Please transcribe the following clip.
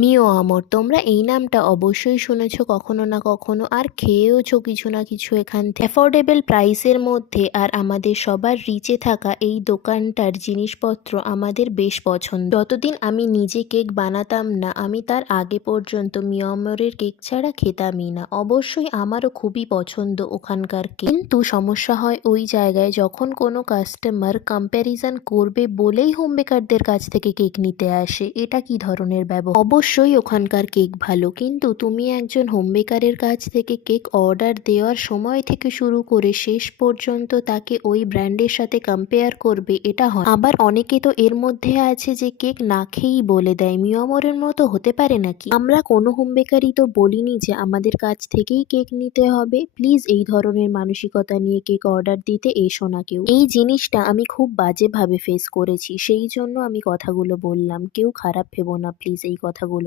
মিও আমর, তোমরা এই নামটা অবশ্যই শুনেছো কখনো না কখনো, আর খেয়েওছো কিছু না কিছু এখান থেকে। অ্যাফোর্ডেবল প্রাইসের মধ্যে আর আমাদের সবার রিচে থাকা এই দোকানটার জিনিসপত্র আমাদের বেশ পছন্দ। যতদিন আমি নিজে কেক বানাতাম না, আমি তার আগে পর্যন্ত মিও আমরের কেক ছাড়া খেতামই না। অবশ্যই আমারও খুবই পছন্দ ওখানকার কেক, কিন্তু সমস্যা হয় ওই জায়গায় যখন কোনো কাস্টমার কম্প্যারিজন করবে বলেই হোম বেকারদের কাছ থেকে কেক নিতে আসে। এটা কি ধরনের ব্যবহার? অবশ্যই ওখানকার কেক ভালো, কিন্তু তুমি একজন হোম বেকারের কাছ থেকে কেক অর্ডার দেওয়ার সময় থেকে শুরু করে শেষ পর্যন্ত তাকে ওই ব্র্যান্ডের সাথে কম্পেয়ার করবে, এটা হয়। আবার অনেকে তো এর মধ্যে আছে যে কেক না খেয়েই বলে দেয়। মিয়ামরের মতো হতে পারে নাকি? আমরা কোনো হোম বেকারই তো বলিনি যে আমাদের কাছ থেকেই কেক নিতে হবে। প্লিজ এই ধরনের মানসিকতা নিয়ে কেক অর্ডার দিতে এসো না কেউ। এই জিনিসটা আমি খুব বাজেভাবে ফেস করেছি, সেই জন্য আমি কথাগুলো বললাম। কেউ খারাপ ভেবো না প্লিজ এই কথাগুলো।